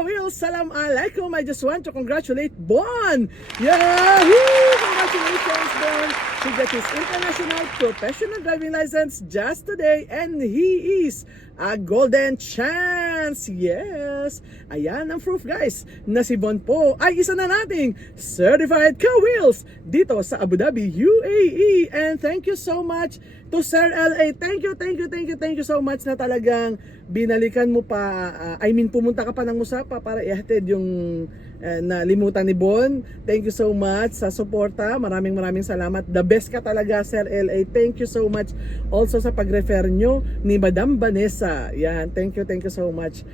Kawil, salam alaikum. I just want to congratulate Bon. Yahoo! Congratulations, Bon. He got his international professional driving license just today and he is a golden chance. Yes. Ayan ang proof, guys, na si Bon po ay isa na nating certified Kawils dito sa Abu Dhabi, UAE. And thank you so much to Sir LA. Thank you so much na talagang binalikan mo pa, pumunta ka pa ng Musapa para ihatid yung nalimutan ni Bon. Thank you so much sa suporta. Maraming salamat. The best ka talaga, Sir LA. Thank you so much also sa pag-refer nyo ni Madam Vanessa. Yan, thank you so much.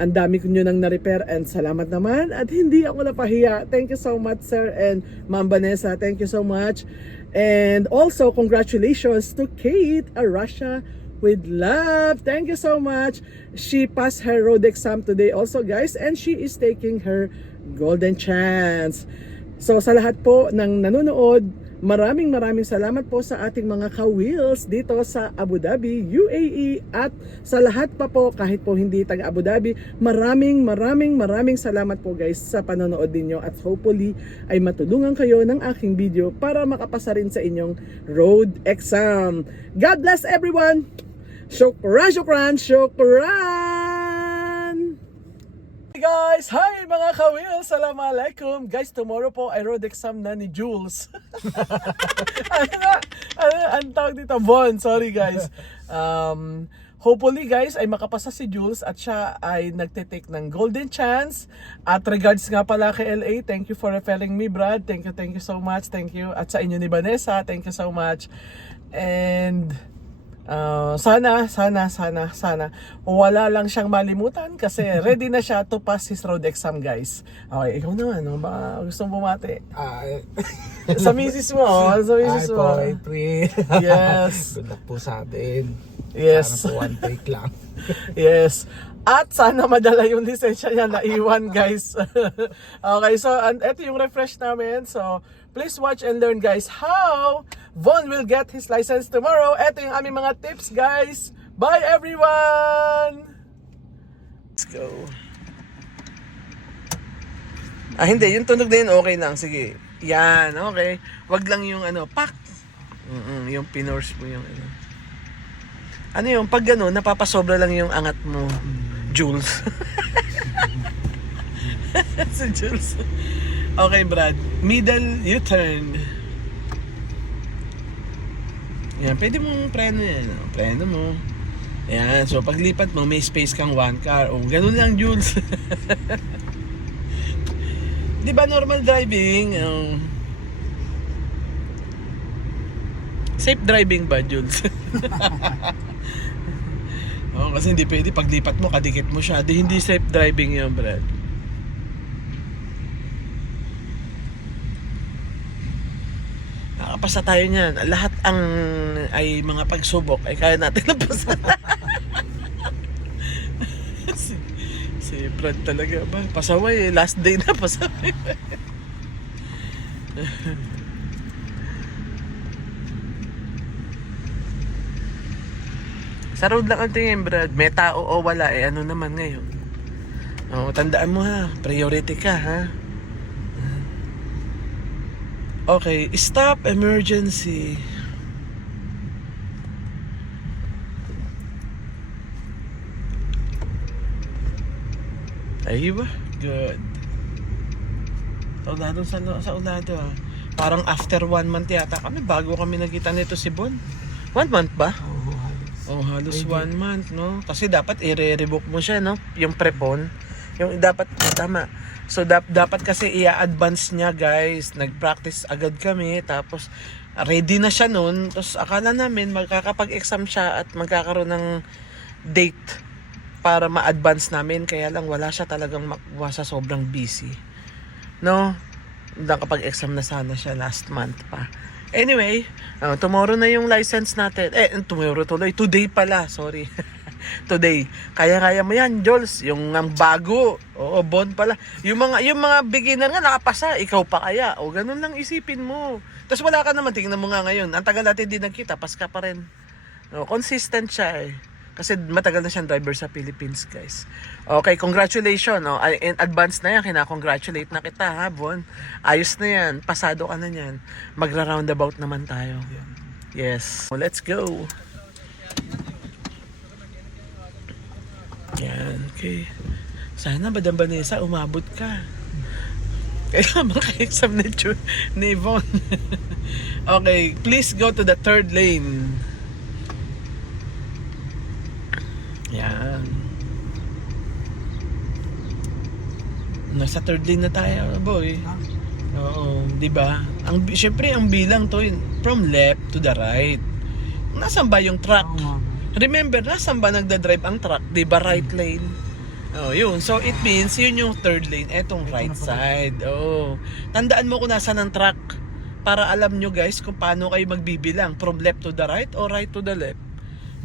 Ang dami ko nyo nang na-repair and salamat naman at hindi ako napahiya. Thank you so much, Sir and Ma'am Vanessa. Thank you so much. And also, congratulations to Kate Arasha with love. Thank you so much. She passed her road exam today also, guys, and she is taking her golden chance. So sa lahat po ng nanonood, maraming salamat po sa ating mga Kawils dito sa Abu Dhabi, UAE, at sa lahat pa po kahit po hindi taga Abu Dhabi, maraming salamat po, guys, sa panonood ninyo at hopefully ay matulungan kayo ng aking video para makapasa rin sa inyong road exam. God bless everyone. Shukran. Hey guys! Hi mga Kawil! Assalamualaikum! Guys, tomorrow po ay road exam na ni Jules. Ang tawag dito? Bon, sorry guys. Hopefully guys ay makapasa si Jules at siya ay nagtitake ng golden chance. At regards nga pala kay LA, thank you for referring me, Brad. Thank you so much. Thank you. At sa inyo ni Vanessa, thank you so much. And sana wala lang siyang malimutan kasi ready na siya to pass his road exam, guys. Okay, ikaw naman, no? Baka gustong bumati. Sa misis mo, April. Yes. Good luck po sa atin. Yes. Sana po one take lang. Yes. At sana madala yung lisensya niya na iwan, guys. Okay, so ito yung refresh namin. So please watch and learn, guys, how Von will get his license tomorrow. Ito yung aming mga tips, guys. Bye everyone! Let's go. Hindi, yung tunog na yun okay lang. Sige. Yan, okay. Wag lang yung pak. Yung pinors mo yung yung pag gano'n, napapasobra lang yung angat mo, Jules. Si Jules. Okay, Brad. Middle U-turn. Yan, pwede mong preno yan. Preno mo. Yan, so paglipat mo, may space kang one car. O, ganun lang, Jules. Di ba normal driving? Safe driving ba, Jules? Kasi hindi pwede paglipat mo, kadikit mo siya. Hindi safe driving yun, Brad. Nakapasa tayo niyan. Lahat ay mga pagsubok ay kaya natin napasa. si Brad talaga ba? Pasaway, last day na pasaway. Sa road lang ang tingin, Brad. May tao o wala, ano naman ngayon. Tandaan mo ha, priority ka ha. Okay, stop emergency. Ay ba? Good. Sa ulado ha. Parang after 1 month yata kami, bago kami nakita nito si Bon. 1 month ba? Halos 1 month, no? Kasi dapat i-revoke mo siya, no? Yung prepon. Yung dapat, tama. So, dapat kasi i-advance niya, guys. Nag-practice agad kami. Tapos, ready na siya nun. Tapos, akala namin magkakapag-exam siya at magkakaroon ng date para ma-advance namin. Kaya lang, wala siya talagang makuha sa sobrang busy. No? Nakapag-exam na sana siya last month pa. Anyway, tomorrow na yung license natin. Tomorrow tuloy. Today pala, sorry. Today. Kaya mo yan, Jules. Yung bago. Oo, Bon pala. Yung mga beginner nga nakapasa, ikaw pa kaya. O ganun lang isipin mo. Tapos wala ka naman, tingnan mo nga ngayon. Ang tagal natin din nagkita, paska pa rin. Consistent siya eh. Kasi matagal na siyang driver sa Philippines, guys. Okay, congratulations. No? In advance na yan, kinakongratulate na kita, ha, Bon? Ayos na yan. Pasado ka na yan. Magra-roundabout naman tayo. Yes. So, let's go. Yan, okay. Sana, Madam Vanessa, umabot ka. Kailangan maka-exam ni Yvonne. Okay, please go to the third lane. Yan. Nasa third lane na tayo, boy. Oo, 'di ba? Syempre ang bilang to from left to the right. Nasaan ba yung truck? Remember, nasaan ba nagda-drive ang truck? 'Di ba right lane? Oh, yun. So it means yun yung third lane, etong right side. Oh. Tandaan mo kung nasaan ang truck para alam nyo guys kung paano kayo magbibilang, from left to the right or right to the left.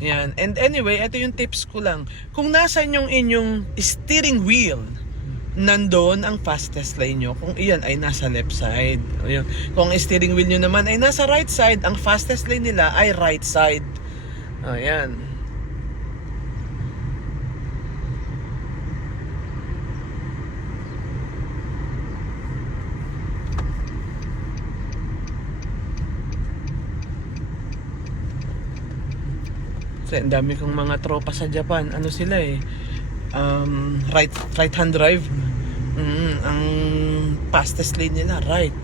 Yan. And anyway, ito yung tips ko lang. Kung nasan yung inyong steering wheel, nandoon ang fastest lane nyo. Kung iyan ay nasa left side. Ayun. Kung ang steering wheel nyo naman ay nasa right side, ang fastest lane nila ay right side. Ayan. Ang dami kong mga tropa sa Japan. Ano sila eh? Right hand drive. Ang fastest lane nila, right.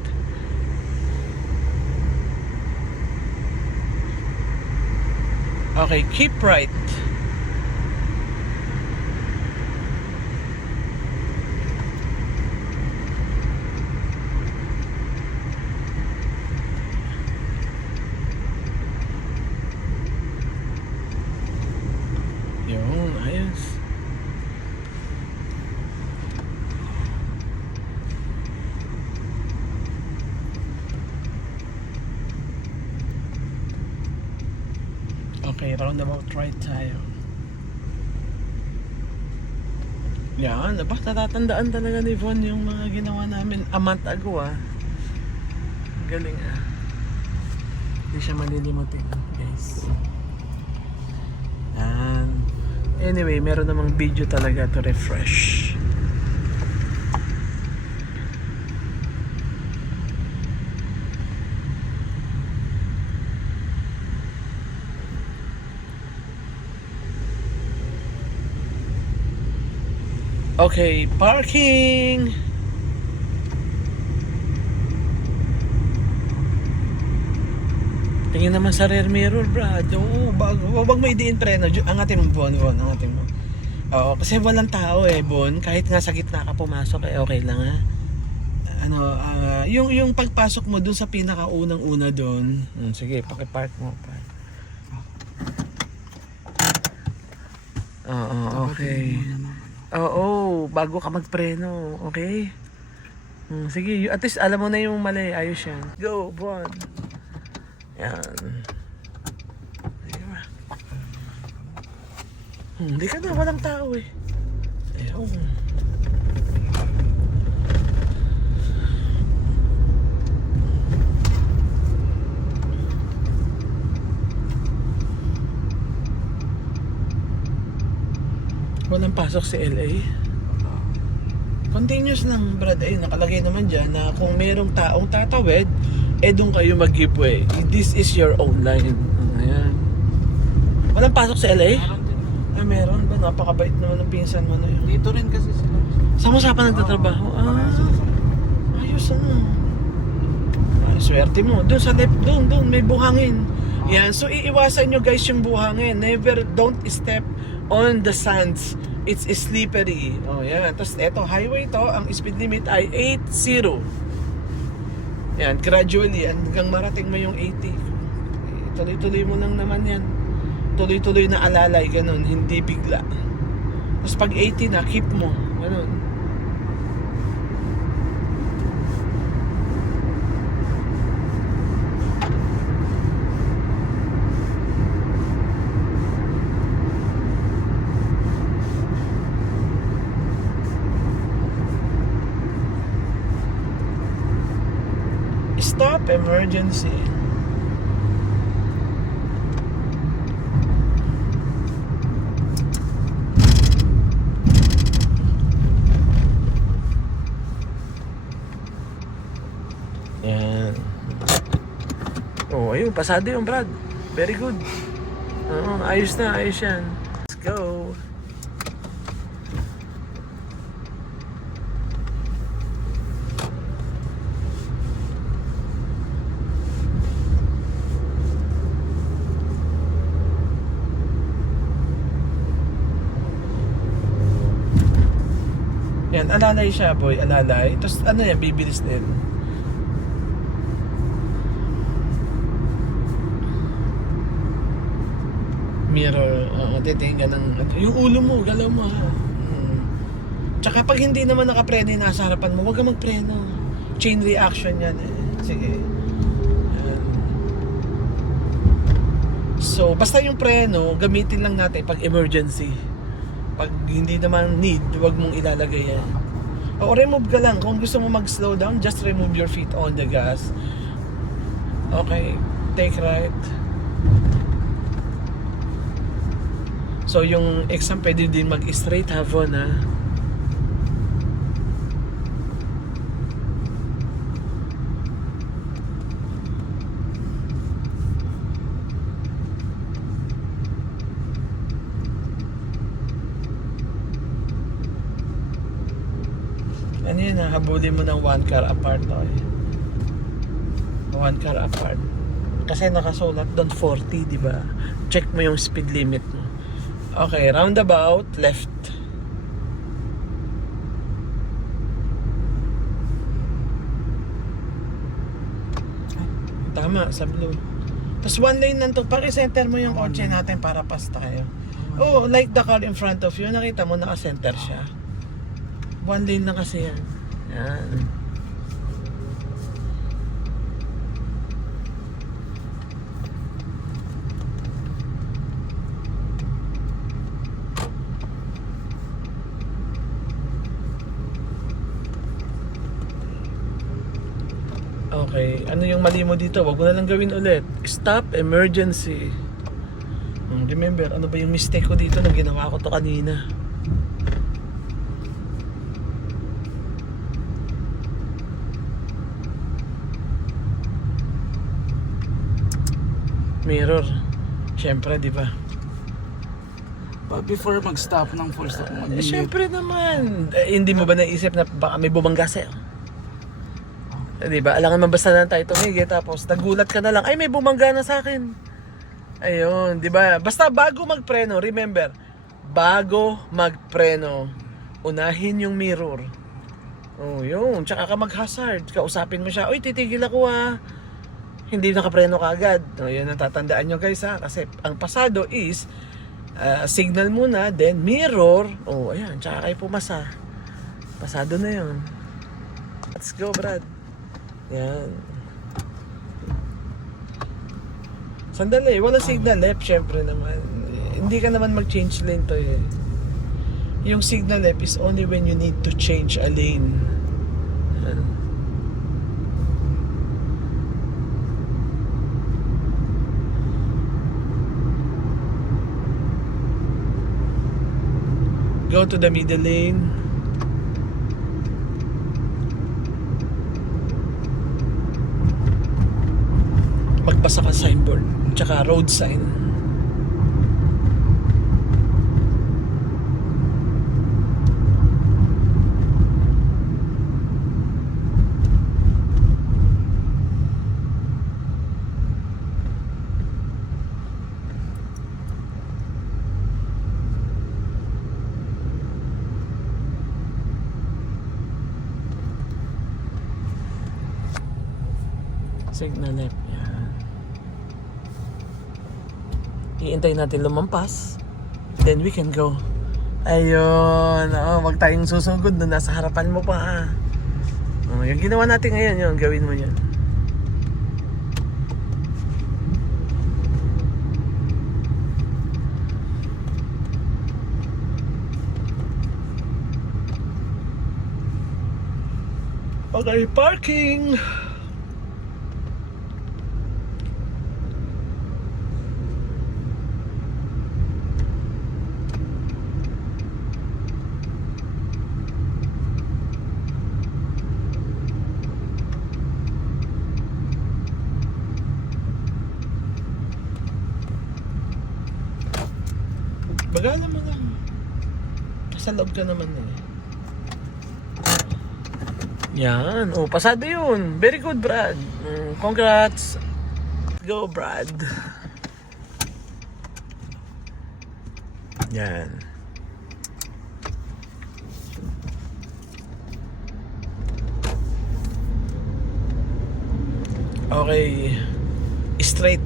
Okay, keep right. Yun, ayos. Okay, roundabout right tayo. Yan, natatandaan talaga ni Von yung mga ginawa namin a month ago ah. Galing ah. Hindi siya malilimutin, guys. Yan. Anyway, meron namang video talaga to refresh. Okay, parking. Tingin naman sa rear mirror, brad. Oo, wag mo idiin preno. Angatin mo, Bon. Angatin mo. Oo, kasi walang tao eh, Bon. Kahit nga sa gitna ka pumasok, eh, okay lang ha. Yung pagpasok mo dun sa pinakaunang-una dun. Sige, pakipark mo. Park. Oo, okay. Oo, bago ka magpreno, okay? Sige, at least alam mo na yung mali. Ayos yan. Go, Bon. Yan. Hindi ka na, walang tao eh. Ayun. Walang pasok si LA. Continuous lang, brad. Ay, nakalagay naman dyan na kung merong taong tatawid, eh doon kayo mag-give way. This is your own line. Ayan. Walang pasok si LA? Ay, meron ba? Napakabait naman ng pinsan mo na yun. Dito rin kasi sila. Saan mo sa pa nagtatrabaho? Ayos ano. Swerte mo. Doon sa left, doon. May buhangin. Yan. So, iiwasan nyo guys yung buhangin. Never, don't step on the sands. It's slippery. Oh, yan. Tapos, eto, highway to. Ang speed limit ay 80. Yan. Gradually, hanggang marating mo yung 80. Tuloy-tuloy mo lang naman yan. Tuloy-tuloy na alalay. Ganun. Hindi bigla. Tapos, pag 80 na, keep mo. Ganun. Stop emergency. yun, pasado yung Brad. Very good. Oo, ayos na, ayos yan. Let's go. Yan, alalay siya boy, alalay. Tapos ano yan, bibilis din. Mirror, titingnan ng... Yung ulo mo, galaw mo ha. Tsaka pag hindi naman nakapreno yung nasa harapan mo, huwag kang magpreno. Chain reaction yan eh. Sige. Yan. So, basta yung preno, gamitin lang natin pag emergency. Pag hindi naman need, huwag mong ilalagay yan. O remove ka lang. Kung gusto mo mag-slow down, just remove your feet on the gas. Okay, take right. So yung exam pwede din mag-straight havon ha. Ano yun ha, habulin mo ng 1 car apart to eh. 1 car apart. Kasi nakasulat doon 40, di ba? Check mo yung speed limit mo. Okay, roundabout, left. Tama, sa blue. Tapos one lane lang to. Paki-center mo yung kotse natin para pas tayo. Oh, like the car in front of you. Nakita mo, naka-center siya. One lane lang kasi yan. Yan. Okay, ano yung mali mo dito? Wag mo na lang gawin ulit. Stop emergency. Remember, ano ba yung mistake ko dito na ginawa ko to kanina? Mirror. Siyempre, di ba? But before mag-stop ng full stop mo, Siyempre naman. Hindi mo ba naisip na baka may bumangga sa'yo? Di ba? Alangan man basta lang tayo tumigil tapos nagulat ka na lang, ay may bumangga na sa akin. Ayun, di ba? Basta bago magpreno, remember, bago magpreno, unahin yung mirror. Oh, yun. Tsaka ka mag-hazard. Kausapin mo siya, uy, titigil ako ha. Hindi nakapreno ka agad. Oh, yun ang tatandaan nyo guys ha. Kasi ang pasado is, signal muna, then mirror. Oh, ayan. Tsaka kayo pumasa. Pasado na yun. Let's go, Brad. Yan. Sandali, wala signal left, syempre naman. Hindi ka naman mag-change lane to eh. Yung signal left is only when you need to change a lane. Yan. Go to the middle lane. Magbasa ka signboard tsaka road sign. Signal left. Yan. Iintay natin lumampas. Then we can go. Ayun. Oh, wag tayong susugod na nasa harapan mo pa. Oh, yung ginawa natin ngayon, yun. Gawin mo yan. Okay, parking. Bagala mo lang. Nasa loob ka naman eh. Yan. Oh, pasado yun. Very good, Brad. Congrats. Go, Brad. Yan. Okay. Straight.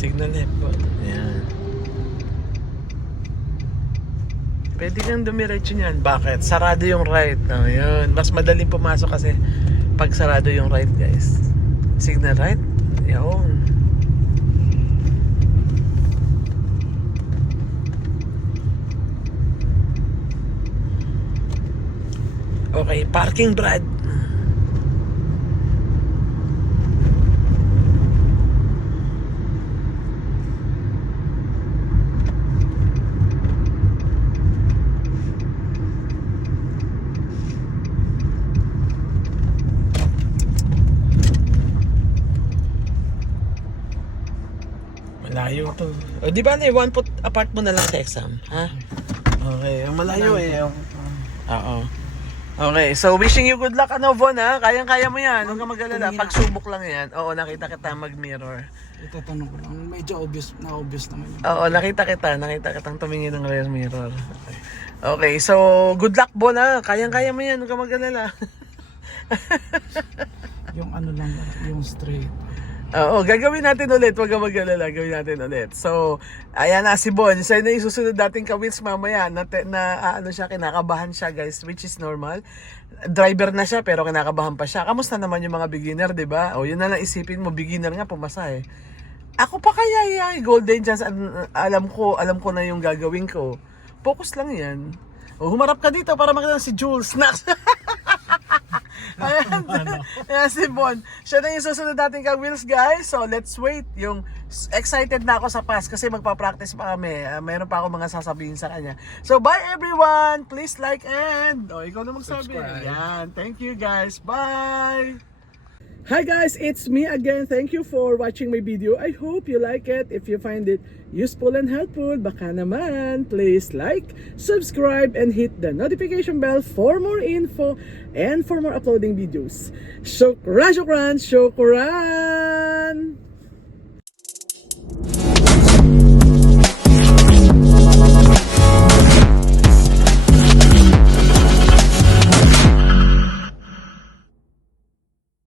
Signal left po. Ayan. Pwede kang dumiretso niyan. Bakit? Sarado yung right. Oh, yun. Mas madaling pumasok kasi pag sarado yung right, guys. Signal right? Yun. Okay, parking, Brad. Malayo to. O, di ba na, one foot apart mo na lang sa exam, ha? Okay, ang malayo eh. Oo. Okay, so wishing you good luck, ano, Von, ha? Kayang-kaya mo yan. Huwag kang mag-alala. Pagsubok lang yan. Oo, nakita kita mag-mirror. Itatanong ko lang. Medyo obvious naman yun. Oo, nakita kitang tumingin ng rear mirror. Okay. Okay, so good luck, Bon, ha? Kayang-kaya mo yan. Huwag kang mag-alala. Yung ano lang, yung straight. Oo, gagawin natin ulit. Huwag kang mag-alala. Gawin natin ulit. So, ayan na si Bon. Siya na yung susunod nating kawins mamaya. Ano siya, kinakabahan siya, guys. Which is normal. Driver na siya, pero kinakabahan pa siya. Kamusta naman yung mga beginner, di ba? O, yun na lang isipin mo. Beginner nga, pumasa eh. Ako pa kaya yan. Golden chance. Alam ko na yung gagawin ko. Focus lang yan. O, humarap ka dito para makita si Jules. Snacks. Ayan si Bon. Siya na yung susunod natin ka-wheels, guys. So, let's wait. Excited na ako sa pass kasi magpa-practice pa kami. Mayroon pa ako mga sasabihin sa kanya. So, bye everyone! Please like and... ikaw na magsabi. Subscribe. Yan. Thank you, guys. Bye! Hi guys, it's me again. Thank you for watching my video. I hope you like it. If you find it useful and helpful, baka naman, please like, subscribe, and hit the notification bell for more info and for more uploading videos. Shukran, shukran, shukran!